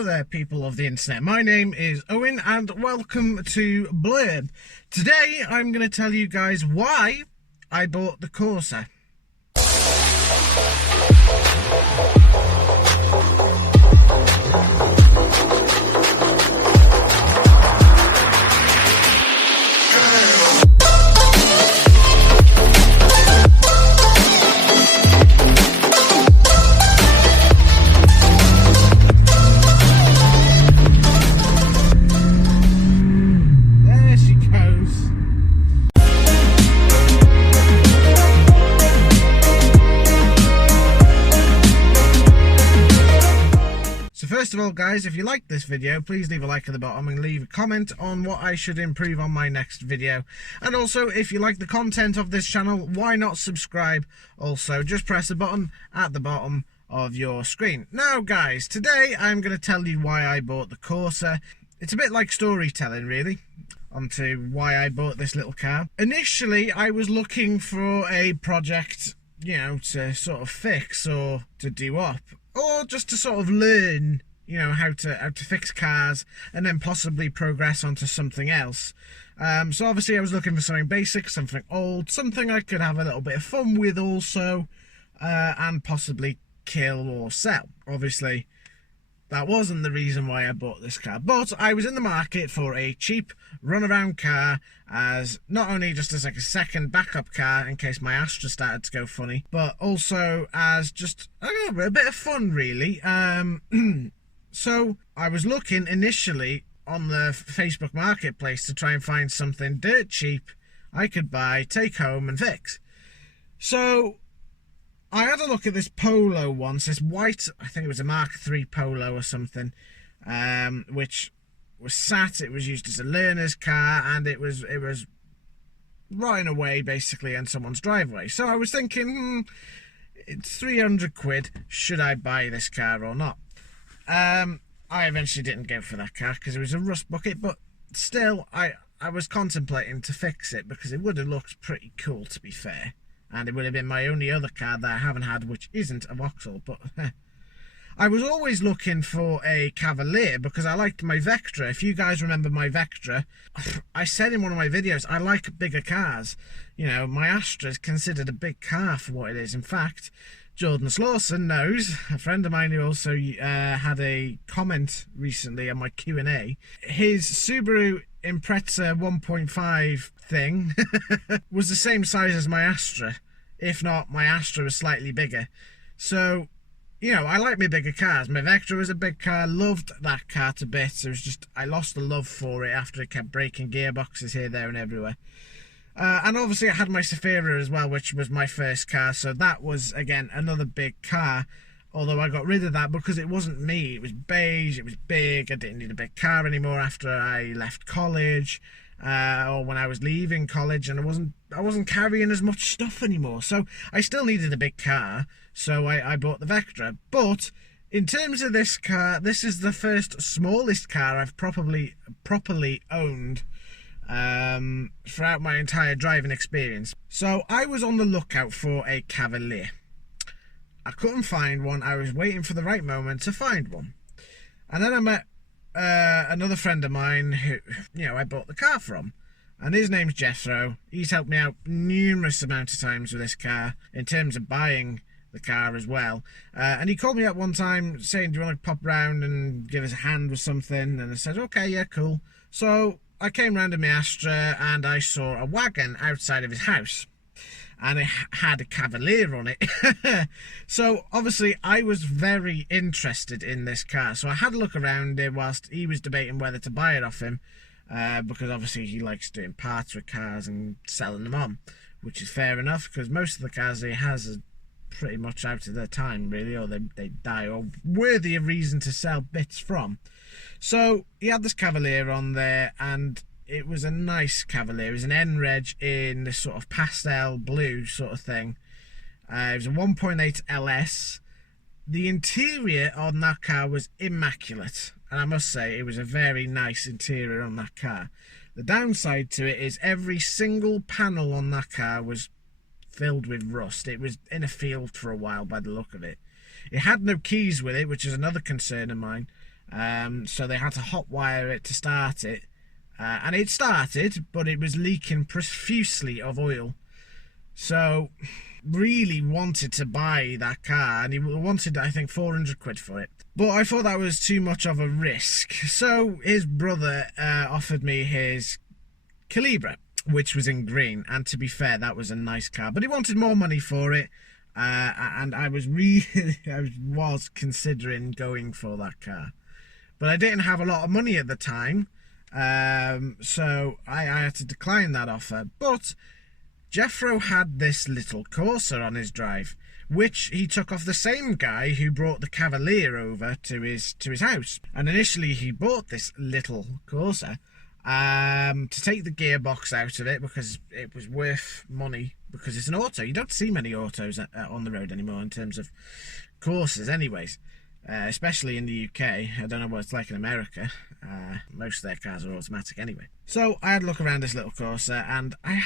Hello there, people of the internet. My name is Owen and welcome to Blurb. Today I'm going to tell you guys why I bought the Corsa. First of all, guys, if you like this video, please leave a like at the bottom and leave a comment on what I should improve on my next video. And also, if you like the content of this channel, why not subscribe? Also, just press the button at the bottom of your screen. Now, guys, today I'm going to tell you why I bought the Corsa. It's a bit like storytelling, really, onto why I bought this little car. Initially, I was looking for a project, you know, to sort of fix or to do up, or just to sort of learn, you know, how to fix cars and then possibly progress onto something else. So obviously I was looking for something basic, something old, something I could have a little bit of fun with also, and possibly kill or sell. Obviously that wasn't the reason why I bought this car, but I was in the market for a cheap runaround car, as not only just as like a second backup car in case my Astra started to go funny, but also as just, I don't know, a bit of fun really. So I was looking initially on the Facebook marketplace to try and find something dirt cheap I could buy, take home and fix. So I had a look at this Polo once, this white, I think it was a Mark III Polo or something, which was sat, it was used as a learner's car, and it was rotting away basically in someone's driveway. So I was thinking, it's 300 quid, should I buy this car or not? I eventually didn't go for that car because it was a rust bucket, but still I was contemplating to fix it because it would have looked pretty cool, to be fair. And it would have been my only other car that I haven't had, which isn't a Vauxhall. But I was always looking for a Cavalier because I liked my Vectra. If you guys remember my Vectra, I said in one of my videos, I like bigger cars. You know, my Astra is considered a big car for what it is. In fact, Jordan Slawson knows, a friend of mine who also had a comment recently on my Q&A, his Subaru Impreza 1.5 thing was the same size as my Astra, if not my Astra was slightly bigger. So, you know, I like my bigger cars. My Vectra was a big car, loved that car to bits. It was just, I lost the love for it after it kept breaking gearboxes here, there and everywhere. And obviously I had my Zafira as well, which was my first car, so that was, again, another big car. Although I got rid of that because it wasn't me. It was beige, it was big, I didn't need a big car anymore after I left college, or when I was leaving college, and I wasn't carrying as much stuff anymore. So I still needed a big car, so I bought the Vectra. But in terms of this car, this is the first smallest car I've properly owned throughout my entire driving experience. So I was on the lookout for a Cavalier. I couldn't find one. I was waiting for the right moment to find one. And then I met another friend of mine who, you know, I bought the car from. And his name's Jethro. He's helped me out numerous amounts of times with this car in terms of buying the car as well. And he called me up one time saying, do you want to pop round and give us a hand with something? And I said, okay, yeah, cool. So I came round in my Astra and I saw a wagon outside of his house. And it had a Cavalier on it. So obviously I was very interested in this car. So I had a look around it whilst he was debating whether to buy it off him. Because obviously he likes doing parts with cars and selling them on. Which is fair enough, because most of the cars he has are pretty much out of their time, really. Or they die, or worthy of reason to sell bits from. So he had this Cavalier on there, and it was a nice Cavalier. It was an N-Reg in this sort of pastel blue sort of thing. It was a 1.8 LS. The interior on that car was immaculate. And I must say, it was a very nice interior on that car. The downside to it is every single panel on that car was filled with rust. It was in a field for a while by the look of it. It had no keys with it, which is another concern of mine. So they had to hotwire it to start it. And it started, but it was leaking profusely of oil. So, really wanted to buy that car, and he wanted, I think, 400 quid for it. But I thought that was too much of a risk. So his brother offered me his Calibra, which was in green, and to be fair, that was a nice car. But he wanted more money for it, and I was considering going for that car. But I didn't have a lot of money at the time, so I had to decline that offer. But Jeffro had this little Corsa on his drive, which he took off the same guy who brought the Cavalier over to his house. And initially he bought this little Corsa to take the gearbox out of it because it was worth money, because it's an auto. You don't see many autos on the road anymore in terms of Corsas anyways. Especially in the UK. I don't know what it's like in America. Most of their cars are automatic anyway. So I had a look around this little Corsa, and I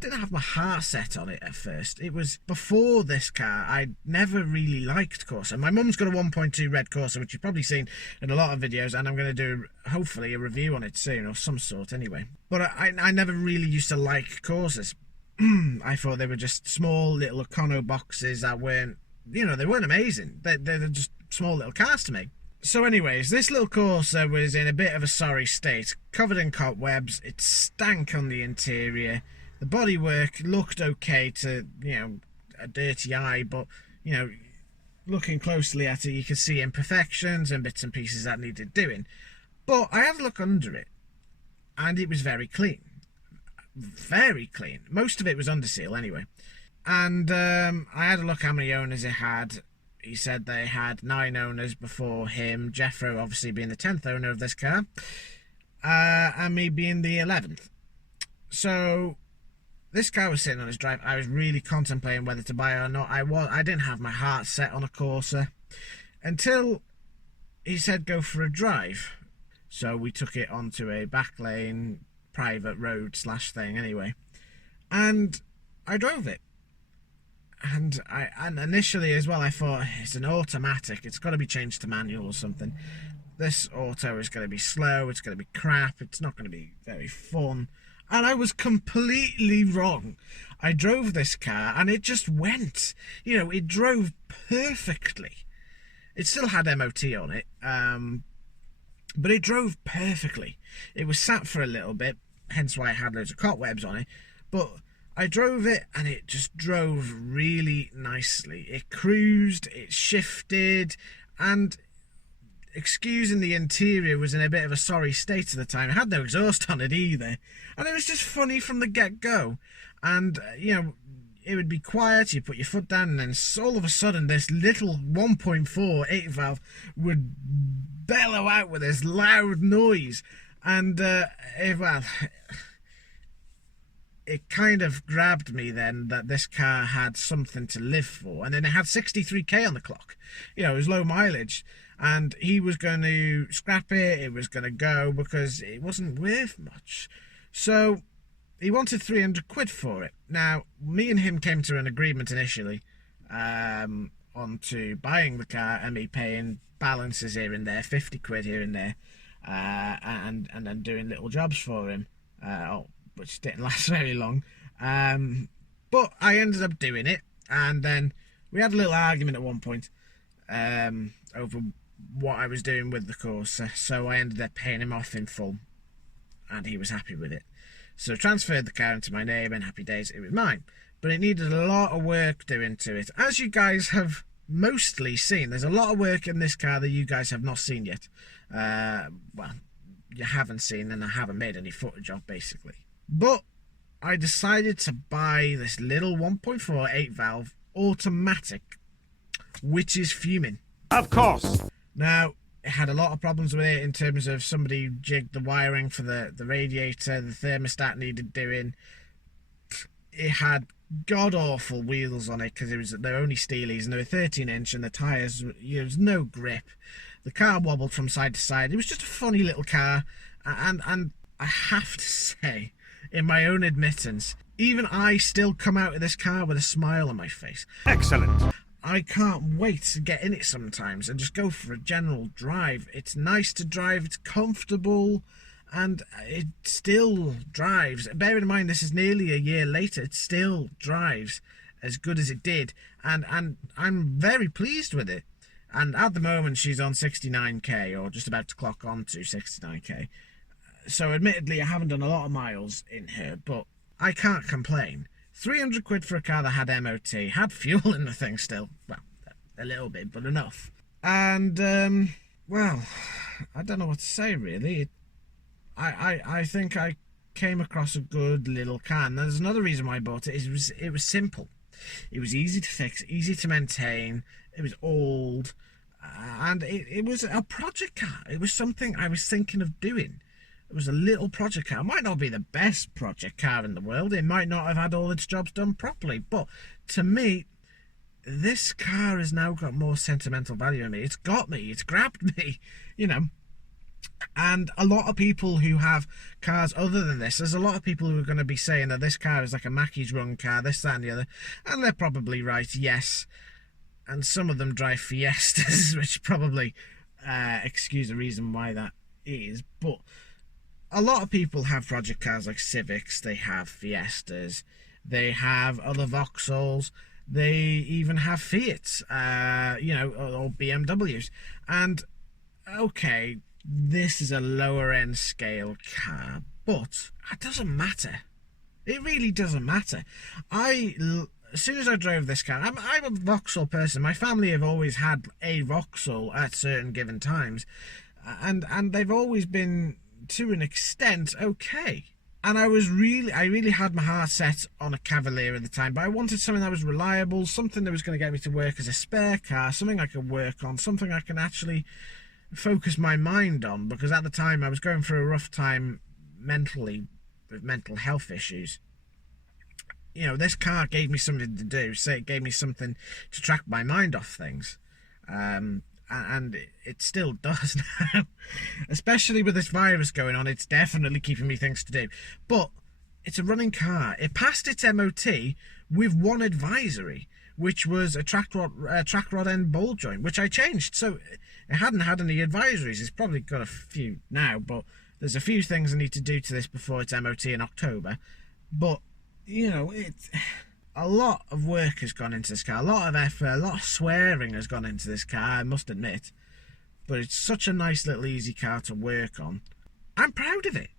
didn't have my heart set on it at first. It was before this car. I never really liked Corsa. My mum's got a 1.2 red Corsa, which you've probably seen in a lot of videos, and I'm going to do hopefully a review on it soon, or some sort anyway. But I never really used to like Corsas. I thought they were just small little econo boxes that weren't, you know, they weren't amazing. They're just small little cars to me. So anyways, this little Corsa was in a bit of a sorry state, covered in cobwebs. It stank on the interior. The bodywork looked okay to, you know, a dirty eye, but, you know, looking closely at it, you could see imperfections and bits and pieces that needed doing. But I had a look under it, and it was very clean. Very clean. Most of it was under seal anyway. And I had a look how many owners it had. He said they had 9 owners before him, Jeffro obviously being the 10th owner of this car, and me being the 11th. So this car was sitting on his drive. I was really contemplating whether to buy it or not. I didn't have my heart set on a Corsa until he said go for a drive. So we took it onto a back lane, private road / thing anyway, and I drove it. And initially as well, I thought, it's an automatic, it's got to be changed to manual or something. This auto is going to be slow, it's going to be crap, it's not going to be very fun. And I was completely wrong. I drove this car and it just went. You know, it drove perfectly. It still had MOT on it, but it drove perfectly. It was sat for a little bit, hence why it had loads of cobwebs on it, but I drove it and it just drove really nicely. It cruised, it shifted, and excusing the interior was in a bit of a sorry state at the time. It had no exhaust on it either. And it was just funny from the get-go. And, you know, it would be quiet, you put your foot down, and then all of a sudden this little 1.4 8 valve would bellow out with this loud noise. And, it kind of grabbed me then that this car had something to live for. And then it had 63k on the clock. You know, it was low mileage. And he was going to scrap it. It was going to go because it wasn't worth much. So he wanted 300 quid for it. Now, me and him came to an agreement initially onto buying the car and me paying balances here and there, 50 quid here and there, and then doing little jobs for him. Which didn't last very long. But I ended up doing it, and then we had a little argument at one point over what I was doing with the Corsa, so I ended up paying him off in full, and he was happy with it. So I transferred the car into my name, and happy days, it was mine. But it needed a lot of work doing to it. As you guys have mostly seen, there's a lot of work in this car that you guys have not seen yet. Well, you haven't seen, and I haven't made any footage of, basically. But I decided to buy this little 1.4 8 valve automatic, which is fuming. Of course. Now, it had a lot of problems with it in terms of somebody jigged the wiring for the radiator, the thermostat needed doing. It had god-awful wheels on it because they're only steelies and they were 13-inch, and the tyres, there was no grip. The car wobbled from side to side. It was just a funny little car, and I have to say, in my own admittance, even I still come out of this car with a smile on my face. Excellent. I can't wait to get in it sometimes and just go for a general drive. It's nice to drive, it's comfortable, and it still drives. Bear in mind, this is nearly a year later, it still drives as good as it did, and I'm very pleased with it. And at the moment she's on 69k, or just about to clock on to 69k. So admittedly I haven't done a lot of miles in her, but I can't complain. 300 quid for a car that had MOT, had fuel in the thing still. Well, a little bit, but enough. And, well, I don't know what to say really. I think I came across a good little car. And there's another reason why I bought it. It was simple. It was easy to fix, easy to maintain. It was old. And it was a project car. It was something I was thinking of doing. It was a little project car. It might not be the best project car in the world. It might not have had all its jobs done properly. But to me, this car has now got more sentimental value in me. It's got me. It's grabbed me, you know. And a lot of people who have cars other than this, there's a lot of people who are going to be saying that this car is like a Mackey's Run car, this, that and the other. And they're probably right, yes. And some of them drive Fiestas, which probably excuse the reason why that is. But a lot of people have project cars like Civics, they have Fiestas, they have other Vauxhalls, they even have Fiats, you know, or BMWs. And, okay, this is a lower end scale car, but it doesn't matter. It really doesn't matter. As soon as I drove this car, I'm a Vauxhall person. My family have always had a Vauxhall at certain given times, and they've always been, to an extent, okay. And I really had my heart set on a Cavalier at the time, but I wanted something that was reliable, something that was going to get me to work as a spare car, something I could work on, something I can actually focus my mind on, because at the time I was going through a rough time mentally with mental health issues. You know, this car gave me something to do, so it gave me something to track my mind off things. And it still does now. Especially with this virus going on, it's definitely keeping me things to do. But it's a running car. It passed its MOT with one advisory, which was a track rod end ball joint, which I changed. So it hadn't had any advisories. It's probably got a few now, but there's a few things I need to do to this before its MOT in October. But, you know, a lot of work has gone into this car, a lot of effort, a lot of swearing has gone into this car, I must admit. But it's such a nice little easy car to work on. I'm proud of it.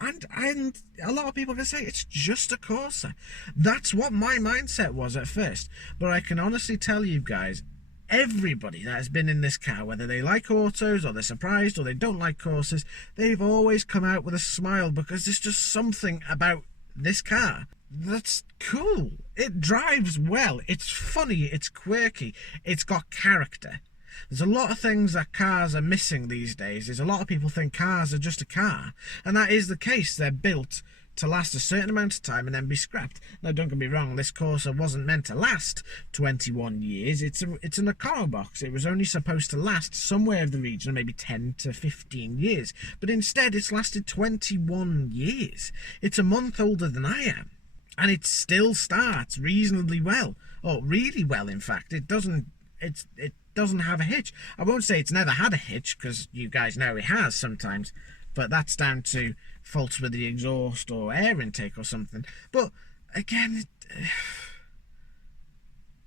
And a lot of people can say it's just a Corsa. That's what my mindset was at first. But I can honestly tell you guys, everybody that has been in this car, whether they like autos or they're surprised or they don't like Corsas, they've always come out with a smile, because there's just something about this car that's cool. It drives well, it's funny, it's quirky, it's got character. There's a lot of things that cars are missing these days. There's a lot of people think cars are just a car, and that is the case. They're built to last a certain amount of time and then be scrapped. Now, don't get me wrong, this Corsa wasn't meant to last 21 years. It's an econo box. It was only supposed to last somewhere of the region of maybe 10 to 15 years, but instead it's lasted 21 years. It's a month older than I am, and it still starts reasonably well, or really well, in fact. It doesn't have a hitch. I won't say it's never had a hitch, because you guys know it has sometimes, but that's down to faults with the exhaust or air intake or something. But again,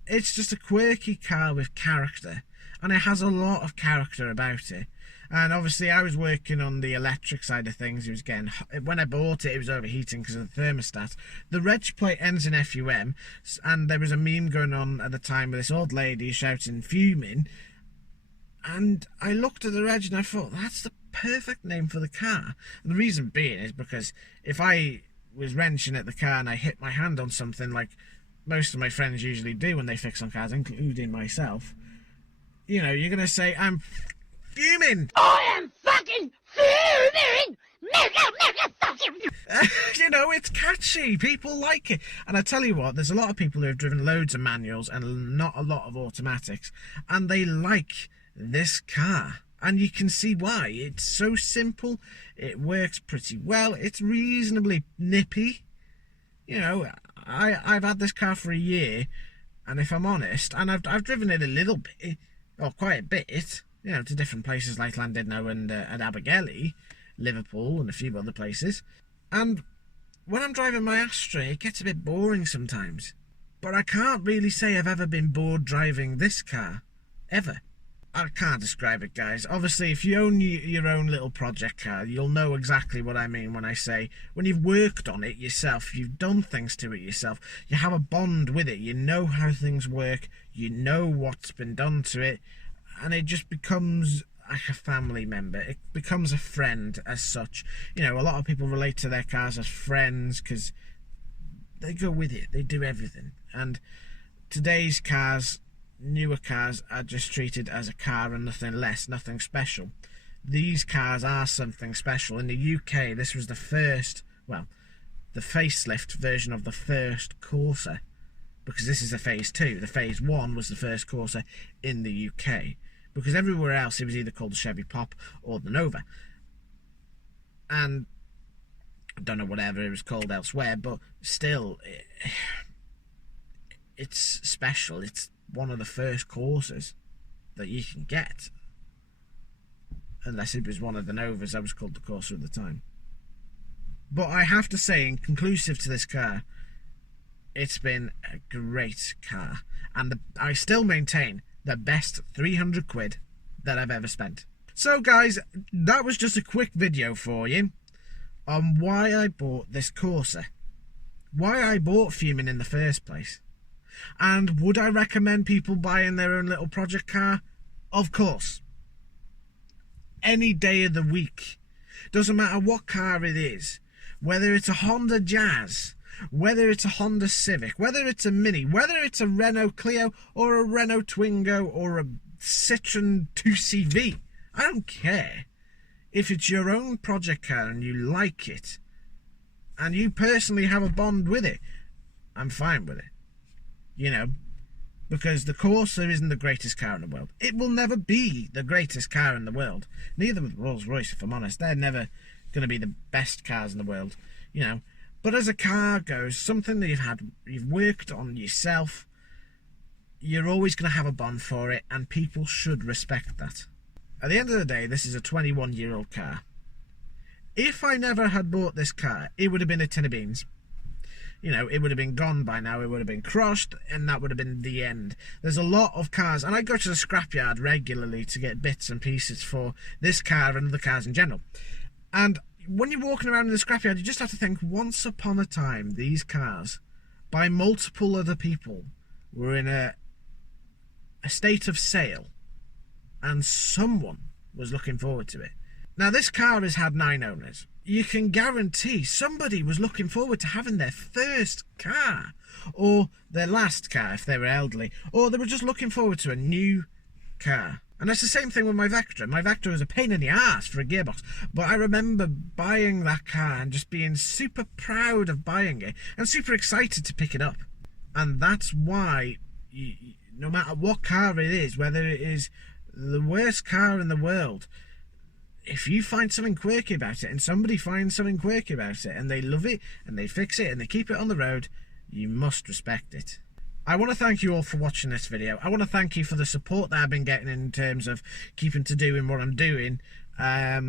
it's just a quirky car with character, and it has a lot of character about it. And obviously I was working on the electric side of things. It was getting, when I bought it, it was overheating because of the thermostat. The reg plate ends in FUM, and there was a meme going on at the time with this old lady shouting fuming, and I looked at the reg and I thought, that's the perfect name for the car. And the reason being is because if I was wrenching at the car and I hit my hand on something, like most of my friends usually do when they fix on cars, including myself, you know, you're going to say, I'm fuming. I am fucking fuming. You know, it's catchy. People like it. And I tell you what, there's a lot of people who have driven loads of manuals and not a lot of automatics, and they like this car. And you can see why. It's so simple. It works pretty well. It's reasonably nippy. You know, I've had this car for a year, And if I'm honest, and I've driven it a little bit, or quite a bit, you know, to different places like Llandudno and Abergele, Liverpool and a few other places. And when I'm driving my Astra, it gets a bit boring sometimes. But I can't really say I've ever been bored driving this car. Ever. I can't describe it, guys. Obviously, if you own your own little project car, you'll know exactly what I mean when I say, when you've worked on it yourself, you've done things to it yourself, you have a bond with it, you know how things work, you know what's been done to it, and it just becomes like a family member. It becomes a friend as such. You know, a lot of people relate to their cars as friends because they go with it, they do everything. And today's cars, newer cars, are just treated as a car and nothing less, nothing special. These cars are something special. In the UK, this was the first, well, the facelift version of the first Corsa, because this is the phase 2. The phase 1 was the first Corsa in the UK, because everywhere else it was either called the Chevy Pop or the Nova. And I don't know whatever it was called elsewhere, but still, it's special. It's one of the first Corsas that you can get, unless it was one of the Novas that was called the Corsa at the time. But I have to say, in conclusive to this car, it's been a great car, and I still maintain the best 300 quid that I've ever spent. So guys, that was just a quick video for you on why I bought this Corsa, why I bought Fuming in the first place. And would I recommend people buying their own little project car? Of course. Any day of the week. Doesn't matter what car it is. Whether it's a Honda Jazz, whether it's a Honda Civic, whether it's a Mini, whether it's a Renault Clio or a Renault Twingo or a Citroen 2CV. I don't care. If it's your own project car and you like it, and you personally have a bond with it, I'm fine with it. You know, because the Corsa isn't the greatest car in the world. It will never be the greatest car in the world. Neither with Rolls-Royce, if I'm honest. They're never going to be the best cars in the world, you know. But as a car goes, something that you've worked on yourself, you're always going to have a bond for it, and people should respect that. At the end of the day, this is a 21-year-old car. If I never had bought this car, it would have been a tin of beans. You know, it would have been gone by now, it would have been crushed, and that would have been the end. There's a lot of cars, and I go to the scrapyard regularly to get bits and pieces for this car and other cars in general. And when you're walking around in the scrapyard, you just have to think, once upon a time, these cars, by multiple other people, were in a state of sale, and someone was looking forward to it. Now, this car has had 9 owners. You can guarantee somebody was looking forward to having their first car, or their last car if they were elderly, or they were just looking forward to a new car. And that's the same thing with my Vectra. My Vectra was a pain in the ass for a gearbox, but I remember buying that car and just being super proud of buying it and super excited to pick it up. And that's why, no matter what car it is, whether it is the worst car in the world, if you find something quirky about it and somebody finds something quirky about it and they love it and they fix it and they keep it on the road, you must respect it. I want to thank you all for watching this video. I want to thank you for the support that I've been getting in terms of keeping to doing what I'm doing. I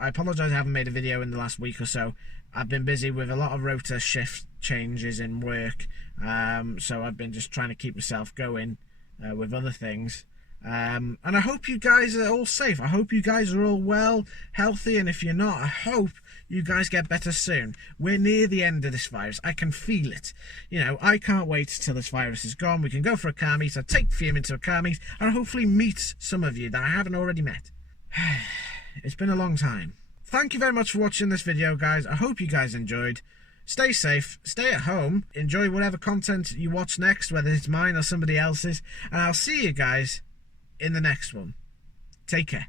apologise I haven't made a video in the last week or so. I've been busy with a lot of rota shift changes in work, so I've been just trying to keep myself going with other things. And I hope you guys are all safe. I hope you guys are all well, healthy, and if you're not, I hope you guys get better soon. We're near the end of this virus. I can feel it. You know, I can't wait till this virus is gone. We can go for a car meet. I'll take Fuming to a car meet and hopefully meet some of you that I haven't already met. It's been a long time. Thank you very much for watching this video, guys. I hope you guys enjoyed. Stay safe, stay at home, enjoy whatever content you watch next, whether it's mine or somebody else's, and I'll see you guys in the next one. Take care.